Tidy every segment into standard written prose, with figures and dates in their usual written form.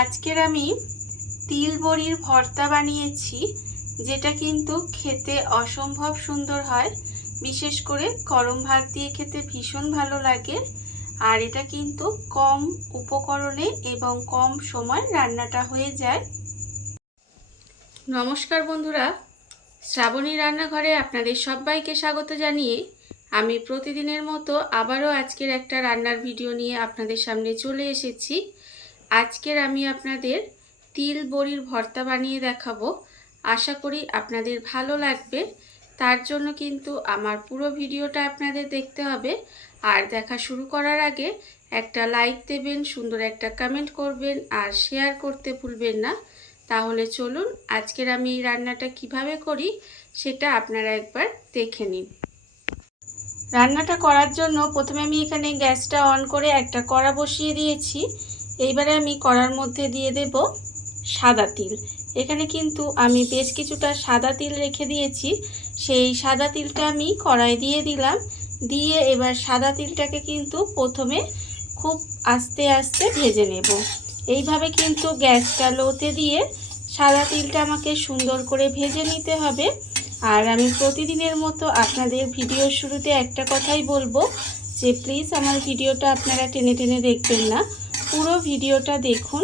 আজকের আমি তিল বড়ির ভর্তা বানিয়েছি, যেটা কিন্তু খেতে অসম্ভব সুন্দর হয়। বিশেষ করে গরম ভাত দিয়ে খেতে ভীষণ ভালো লাগে। আর এটা কিন্তু কম উপকরণে এবং কম সময় রান্নাটা হয়ে যায়। নমস্কার বন্ধুরা, শ্রাবণী রান্নাঘরে আপনাদের সবাইকে স্বাগত জানিয়ে আমি প্রতিদিনের মতো আবারও আজকের একটা রান্নার ভিডিও নিয়ে আপনাদের সামনে চলে এসেছি। আজকের আমি আপনাদের তিল বড়ির ভর্তা বানিয়ে দেখাবো। আশা করি আপনাদের ভালো লাগবে। তার জন্য কিন্তু আমার পুরো ভিডিওটা আপনাদের দেখতে হবে। আর দেখা শুরু করার আগে একটা লাইক দেবেন, সুন্দর একটা কমেন্ট করবেন আর শেয়ার করতে ভুলবেন না। তাহলে চলুন আজকের আমি এই রান্নাটা কিভাবে করি সেটা আপনারা একবার দেখে নিন। রান্নাটা করার জন্য প্রথমে আমি এখানে গ্যাসটা অন করে একটা কড়া বসিয়ে দিয়েছি। এইবারে আমি কড়ার মধ্যে দিয়ে দেব সাদা তিল। এখানে কিন্তু আমি বেশ কিছুটা সাদা তিল রেখে দিয়েছি। সেই সাদা তিলটা আমি কড়াই দিয়ে দিলাম। দিয়ে এবার সাদা তিলটাকে কিন্তু প্রথমে খুব আস্তে আস্তে ভেজে নেব। এইভাবে কিন্তু গ্যাসটা লোতে দিয়ে সাদা তিলটা আমাকে সুন্দর করে ভেজে নিতে হবে। আর আমি প্রতিদিনের মতো আপনাদের ভিডিওর শুরুতে একটা কথাই বলবো যে প্লিজ আমার ভিডিওটা আপনারা টেনে টেনে দেখবেন না, পুরো ভিডিওটা দেখুন।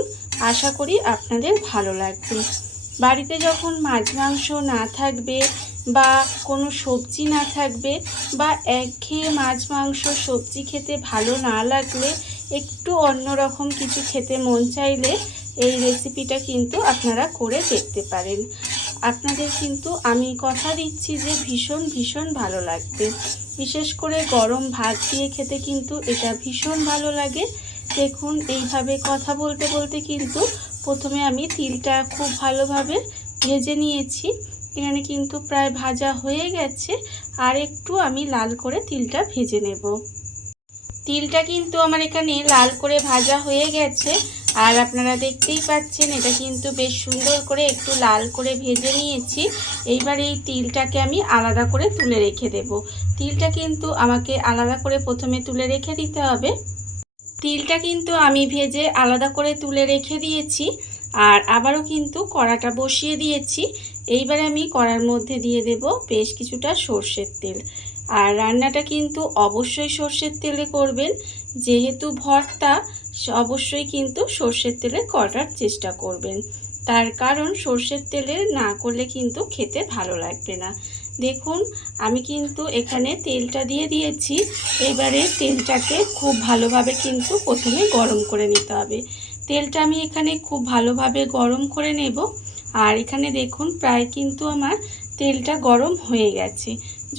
আশা করি আপনাদের ভালো লাগবে। বাড়িতে যখন মাছ মাংস না থাকবে বা কোনো সবজি না থাকবে বা একঘেয়ে মাছ মাংস সবজি খেতে ভালো না লাগলে, একটু অন্যরকম কিছু খেতে মন চাইলে এই রেসিপিটা কিন্তু আপনারা করে দেখতে পারেন। আপনাদের কিন্তু আমি কথা দিচ্ছি যে ভীষণ ভীষণ ভালো লাগবে। বিশেষ করে গরম ভাত দিয়ে খেতে কিন্তু এটা ভীষণ ভালো লাগে। দেখুন এইভাবে কথা বলতে বলতে কিন্তু প্রথমে আমি তিলটা খুব ভালোভাবে ভেজে নিয়েছি। এখানে কিন্তু প্রায় ভাজা হয়ে গেছে। আর একটু আমি লাল করে তিলটা ভেজে নেব। তিলটা কিন্তু আমার এখানে লাল করে ভাজা হয়ে গেছে। আর আপনারা দেখতেই পাচ্ছেন এটা কিন্তু বেশ সুন্দর করে একটু লাল করে ভেজে নিয়েছি। এইবার এই তিলটাকে আমি আলাদা করে তুলে রেখে দেব। তিলটা কিন্তু আমাকে আলাদা করে প্রথমে তুলে রেখে দিতে হবে। তিলটা কিন্তু আমি ভেজে আলাদা করে তুলে রেখে দিয়েছি। আর আবারও কিন্তু কড়াটা বসিয়ে দিয়েছি। এইবারে আমি কড়ার মধ্যে দিয়ে দেব বেশ কিছুটা সর্ষের তেল। আর রান্নাটা কিন্তু অবশ্যই সর্ষের তেলে করবেন, যেহেতু ভর্তা অবশ্যই কিন্তু সর্ষের তেলে করার চেষ্টা করবেন। তার কারণ সর্ষের তেলে না করলে কিন্তু খেতে ভালো লাগবে না। দেখুন আমি কিন্তু এখানে তেলটা দিয়ে দিয়েছি। এবারে তেলটাকে খুব ভালোভাবে কিন্তু প্রথমে গরম করে নিতে হবে। তেলটা আমি এখানে খুব ভালোভাবে গরম করে নেব। আর এখানে দেখুন প্রায় কিন্তু আমার তেলটা গরম হয়ে গেছে।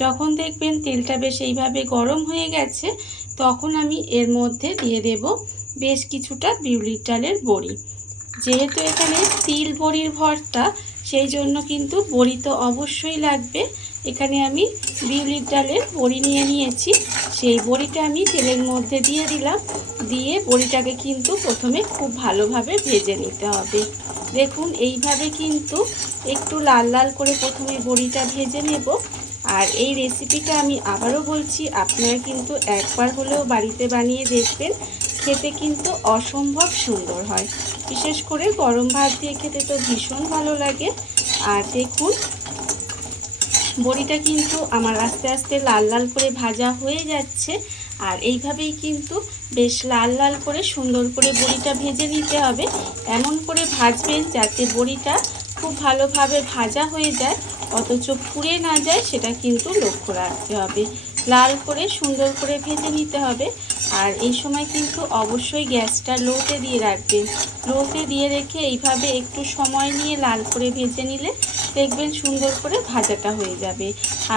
যখন দেখবেন তেলটা বেশ এইভাবে গরম হয়ে গেছে, তখন আমি এর মধ্যে দিয়ে দেব বেশ কিছুটা বিউলির ডালের বড়ি। যেহেতু এখানে তিল বড়ির ভর্তা, সেই জন্য কিন্তু বড়ি তো অবশ্যই লাগবে। এখানে আমি বিউলির ডালের বড়ি নিয়ে নিয়েছি। সেই বড়িটা আমি তেলের মধ্যে দিয়ে দিলাম। দিয়ে বড়িটাকে কিন্তু প্রথমে খুব ভালোভাবে ভেজে নিতে হবে। দেখুন এইভাবে কিন্তু একটু লাল লাল করে প্রথমে বড়িটা ভেজে নেব। আর এই রেসিপিটা আমি আবারও বলছি, আপনারা কিন্তু একবার হলেও বাড়িতে বানিয়ে দেখবেন। খেতে কিন্তু অসম্ভব সুন্দর হয়। বিশেষ করে গরম ভাত দিয়ে খেতে তো ভীষণ ভালো লাগে। আর দেখুন বড়িটা কিন্তু আমার আস্তে আস্তে লাল লাল করে ভাজা হয়ে যাচ্ছে। আর এইভাবেই কিন্তু বেশ লাল লাল করে সুন্দর করে বড়িটা ভেজে নিতে হবে। এমন করে ভাজবেন যাতে বড়িটা খুব ভালোভাবে ভাজা হয়ে যায়, অথচ পুড়ে না যায়, সেটা কিন্তু লক্ষ্য রাখতে হবে। লাল করে সুন্দর করে ভেজে নিতে হবে। আর এই সময় কিন্তু অবশ্যই গ্যাসটা লোতে দিয়ে রাখবেন। লোতে দিয়ে রেখে এইভাবে একটু সময় নিয়ে লাল করে ভেজে নিলে দেখবেন সুন্দর করে ভাজাটা হয়ে যাবে।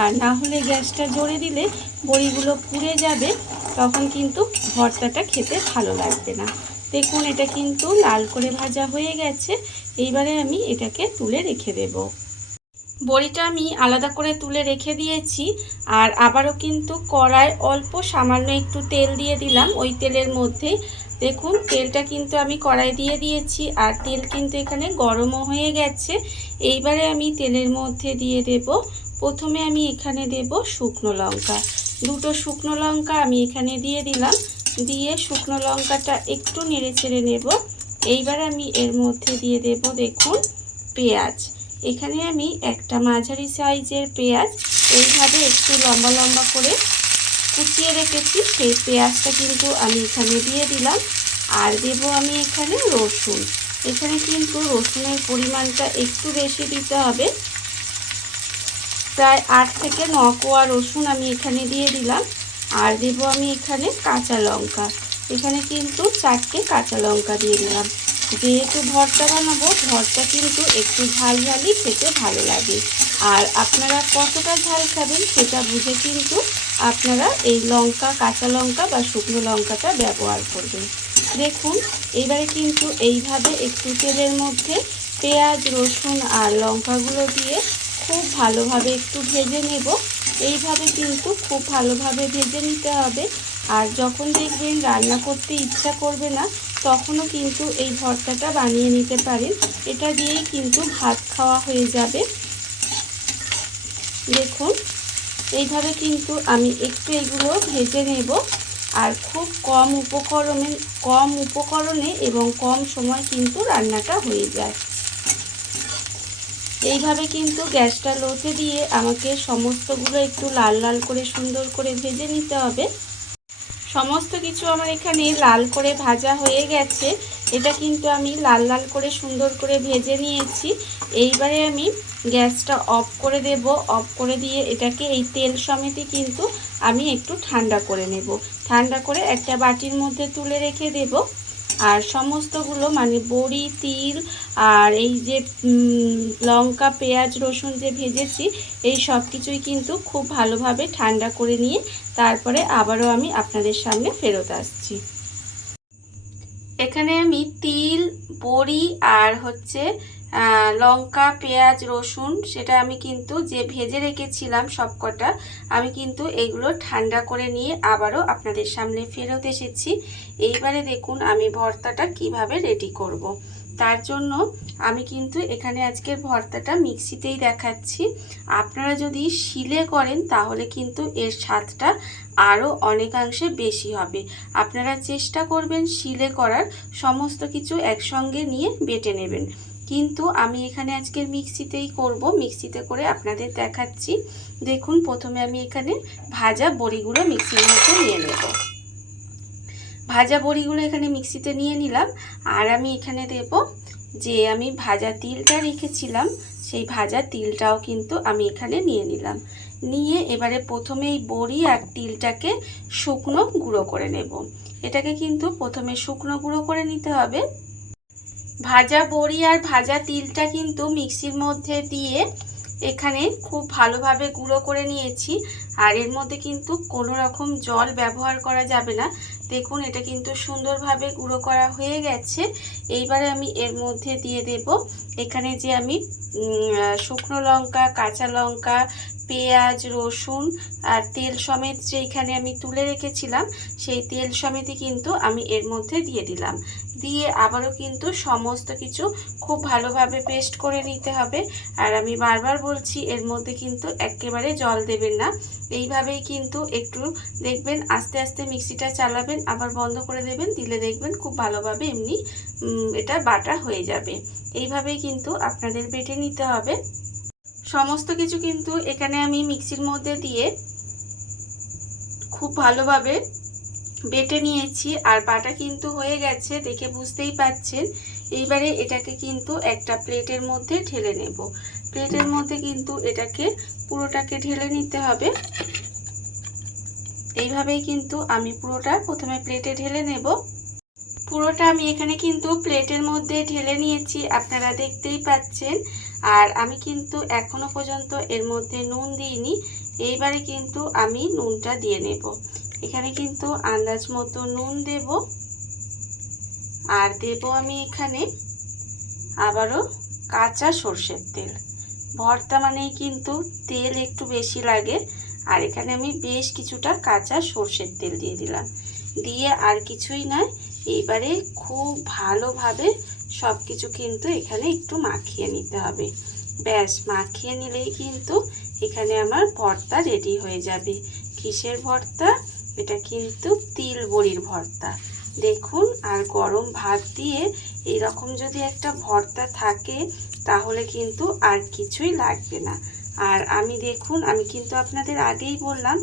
আর না হলে গ্যাসটা জোরে দিলে বড়িগুলো পুড়ে যাবে, তখন কিন্তু ভর্তাটা খেতে ভালো লাগবে না। দেখুন এটা কিন্তু লাল করে ভাজা হয়ে গেছে। এইবারে আমি এটাকে তুলে রেখে দেব। বড়িটা আমি আলাদা করে তুলে রেখে দিয়েছি। আর আবারও কিন্তু কড়ায় অল্প সামান্য একটু তেল দিয়ে দিলাম। ওই তেলের মধ্যে দেখুন তেলটা কিন্তু আমি কড়াই দিয়ে দিয়েছি। আর তেল কিন্তু এখানে গরমও হয়ে গেছে। এইবারে আমি তেলের মধ্যে দিয়ে দেব, প্রথমে আমি এখানে দেব শুকনো লঙ্কা। দুটো শুকনো লঙ্কা আমি এখানে দিয়ে দিলাম। দিয়ে শুকনো লঙ্কাটা একটু নেড়ে চেড়ে নেব। এইবার আমি এর মধ্যে দিয়ে দেব দেখুন পেঁয়াজ। এখানে আমি একটা মাঝারি সাইজের পেঁয়াজ এইভাবে একটু লম্বা লম্বা করে কুচিয়ে রেখেছি, সেই পেঁয়াজটা কিন্তু আমি এখানে দিয়ে দিলাম। আর দেব আমি এখানে রসুন। এখানে কিন্তু রসুনের পরিমাণটা একটু বেশি দিতে হবে, প্রায় 8 থেকে 9 কোয়া রসুন আমি এখানে দিয়ে দিলাম। আর দেব আমি এখানে কাঁচা লঙ্কা, এখানে কিন্তু 4টে কাঁচা লঙ্কা দিয়ে দিলাম। যেহেতু ভর্তা বানাবো, ভর্তা কিন্তু একটু ঝাল ঝালই খেতে ভালো লাগে। আর আপনারা কতটা ঝাল খাবেন সেটা বুঝে কিন্তু আপনারা এই লঙ্কা, কাঁচা লঙ্কা বা শুকনো লঙ্কাটা ব্যবহার করবেন। দেখুন এবারে কিন্তু এইভাবে একটু তেলের মধ্যে পেঁয়াজ, রসুন আর লঙ্কাগুলো দিয়ে খুব ভালোভাবে একটু ভেজে নেব। এইভাবে কিন্তু খুব ভালোভাবে ভেজে নিতে হবে। আর যখন দেখবেন রান্না করতে ইচ্ছা করবে না, তখনও কিন্তু এই ভর্তাটা বানিয়ে নিতে পারেন। এটা দিয়েই কিন্তু ভাত খাওয়া হয়ে যাবে। দেখুন এইভাবে কিন্তু আমি একটু এগুলো ভেজে নেব। আর খুব কম উপকরণে এবং কম সময় কিন্তু রান্নাটা হয়ে যায়। এইভাবে কিন্তু গ্যাসটা লোতে দিয়ে আমাকে সমস্তগুলো একটু লাল লাল করে সুন্দর করে ভেজে নিতে হবে। সমস্ত কিছু আমার এখানে লাল করে ভাজা হয়ে গেছে। এটা কিন্তু আমি লাল লাল করে সুন্দর করে ভেজে নিয়েছি। এইবারে আমি গ্যাসটা অফ করে দেব। অফ করে দিয়ে এটাকে এই তেল সমেতই কিন্তু আমি একটু ঠান্ডা করে নেব। ঠান্ডা করে একটা বাটির মধ্যে তুলে রেখে দেব। আর সমস্তগুলো মানে বড়ি, তিল আর এই যে লঙ্কা, পেঁয়াজ, রসুন যে ভেজেছি, এই সব কিছুই কিন্তু খুব ভালোভাবে ঠান্ডা করে নিয়ে তারপরে আবারও আমি আপনাদের সামনে ফেরত আসছি। এখানে আমি তিল, বড়ি আর লঙ্কা, পেঁয়াজ, রসুন সেটা আমি কিন্তু যে ভেজে রেখেছিলাম সবকটা, আমি কিন্তু এগুলো ঠান্ডা করে নিয়ে আবারও আপনাদের সামনে ফেরত এসেছি। এইবারে দেখুন আমি ভর্তাটা কিভাবে রেডি করব। তার জন্য আমি কিন্তু এখানে আজকের ভর্তাটা মিক্সিতেই দেখাচ্ছি। আপনারা যদি শিলে করেন তাহলে কিন্তু এর স্বাদটা আরও অনেকাংশে বেশি হবে। আপনারা চেষ্টা করবেন শিলে করার, সমস্ত কিছু একসঙ্গে নিয়ে বেটে নেবেন। কিন্তু আমি এখানে আজকের মিক্সিতেই করব, মিক্সিতে করে আপনাদের দেখাচ্ছি। দেখুন প্রথমে আমি এখানে ভাজা বড়িগুলো মিক্সির মধ্যে নিয়ে নেব। ভাজা বড়িগুলো এখানে মিক্সিতে নিয়ে নিলাম। আর আমি এখানে দেব যে আমি ভাজা তিলটা রেখেছিলাম, সেই ভাজা তিলটাও কিন্তু আমি এখানে নিয়ে নিলাম। নিয়ে এবারে প্রথমে এই বড়ি আর তিলটাকে শুকনো গুঁড়ো করে নেব। এটাকে কিন্তু প্রথমে শুকনো গুঁড়ো করে নিতে হবে। ভাজা বড়ি আর ভাজা তিলটা কিন্তু মিক্সির মধ্যে দিয়ে এখানে খুব ভালোভাবে গুঁড়ো করে নিয়েছি। আর এর মধ্যে কিন্তু কোনো রকম জল ব্যবহার করা যাবে না। দেখুন এটা কিন্তু সুন্দরভাবে গুঁড়ো করা হয়ে গেছে। এইবারে আমি এর মধ্যে দিয়ে দেব এখানে যে আমি শুকনো লঙ্কা, কাঁচা লঙ্কা, পেঁয়াজ, রসুন আর তেল সমেত যে এখানে আমি তুলে রেখেছিলাম, সেই তেল সমেতই কিন্তু আমি এর মধ্যে দিয়ে দিলাম। দিয়ে আবারও কিন্তু সমস্ত কিছু খুব ভালোভাবে পেস্ট করে নিতে হবে। আর আমি বারবার বলছি এর মধ্যে কিন্তু একেবারে জল দেবেন না। এইভাবেই কিন্তু একটু দেখবেন আস্তে আস্তে মিক্সিটা চালাবেন, আবার বন্ধ করে দেবেন, দিলে দেখবেন খুব ভালোভাবে এমনি এটা বাটা হয়ে যাবে। এইভাবেই কিন্তু আপনাদের বেটে নিতে হবে। সমস্ত কিছু কিন্তু এখানে আমি মিক্সির মধ্যে দিয়ে খুব ভালোভাবে বেটে নিয়েছি। আর বাটা কিন্তু হয়ে গেছে, দেখে বুঝতেই পাচ্ছেন। এইবারে এটাকে কিন্তু একটা প্লেটের মধ্যে ঢেলে নেব। প্লেটের মধ্যে কিন্তু এটাকে পুরোটাকে ঢেলে নিতে হবে। এইভাবেই কিন্তু আমি পুরোটা প্রথমে প্লেটে ঢেলে নেব। পুরোটা আমি এখানে কিন্তু প্লেটের মধ্যে ঢেলে নিয়েছি, আপনারা দেখতেই পাচ্ছেন। আর আমি কিন্তু এখনো পর্যন্ত এর মধ্যে নুন দিইনি। এইবারে কিন্তু আমি নুনটা দিয়ে নেব। এখানে কিন্তু আন্দাজ মতো নুন দেব। আর দেব আমি এখানে আবারও কাঁচা সর্ষের তেল। ভর্তা মানেই কিন্তু তেল একটু বেশি লাগে। আর এখানে আমি বেশ কিছুটা কাঁচা সর্ষের তেল দিয়ে দিলাম। দিয়ে আর কিছুই নয়, এইবারে খুব ভালোভাবে সব কিছু কিন্তু এখানে একটু মাখিয়ে নিতে হবে। ব্যাস মাখিয়ে নিলেই কিন্তু এখানে আমার ভর্তা রেডি হয়ে যাবে। কিসের ভর্তা? এটা কিন্তু তিল বড়ির ভর্তা। দেখুন, আর গরম ভাত দিয়ে এরকম যদি একটা ভর্তা থাকে তাহলে কিন্তু আর কিছুই লাগবে না। আর আমি দেখুন, আমি কিন্তু আপনাদের আগেই বললাম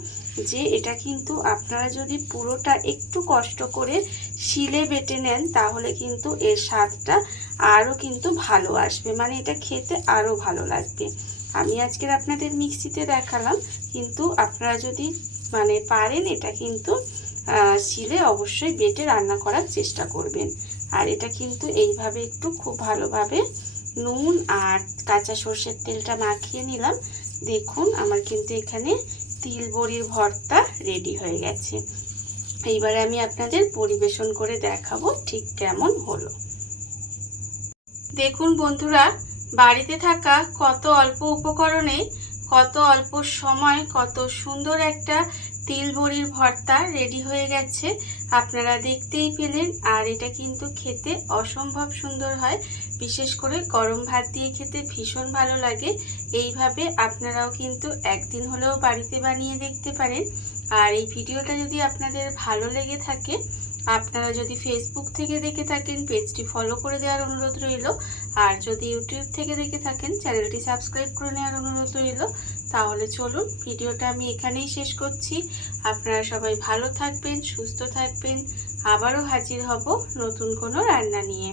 যে এটা কিন্তু আপনারা যদি পুরোটা একটু কষ্ট করে শিলে বেটে নেন তাহলে কিন্তু এর স্বাদটা আরও কিন্তু ভালো আসবে, মানে এটা খেতে আরও ভালো লাগবে। আমি আজকের আপনাদের মিক্সিতে দেখালাম, কিন্তু আপনারা যদি মানে পারেন এটা কিন্তু শিলে অবশ্যই বেটে রান্না করার চেষ্টা করবেন। আর এটা কিন্তু এইভাবে একটু খুব ভালোভাবে নুন আর কাঁচা সর্ষের তেলটা মাখিয়ে নিলাম। দেখুন, আমার কিন্তু এখানে তিল বড়ির ভর্তা রেডি হয়ে গেছে। এইবারে আমি আপনাদের পরিবেশন করে দেখাবো ঠিক কেমন হলো। দেখুন বন্ধুরা, বাড়িতে থাকা কত অল্প উপকরণে কত অল্প সময় কত সুন্দর একটা তিল বড়ির ভর্তা রেডি হয়ে গেছে, আপনারা দেখতেই পেলেন। আর এটা কিন্তু খেতে অসম্ভব সুন্দর হয়, বিশেষ করে গরম ভাত দিয়ে খেতে ভীষণ ভালো লাগে। এইভাবে আপনারাও কিন্তু একদিন হলেও বাড়িতে বানিয়ে দেখতে পারেন। আর এই ভিডিওটা যদি আপনাদের ভালো লেগে থাকে, আপনারা যদি ফেসবুক থেকে দেখে থাকেন পেজটি ফলো করে দেওয়ার অনুরোধ রইল। আর যদি ইউটিউব থেকে দেখে থাকেন চ্যানেলটি সাবস্ক্রাইব করে নেওয়ার অনুরোধ রইল। তাহলে চলুন ভিডিওটা আমি এখানেই শেষ করছি। আপনারা সবাই ভালো থাকবেন, সুস্থ থাকবেন। আবারও হাজির হব নতুন কোনো রান্না নিয়ে।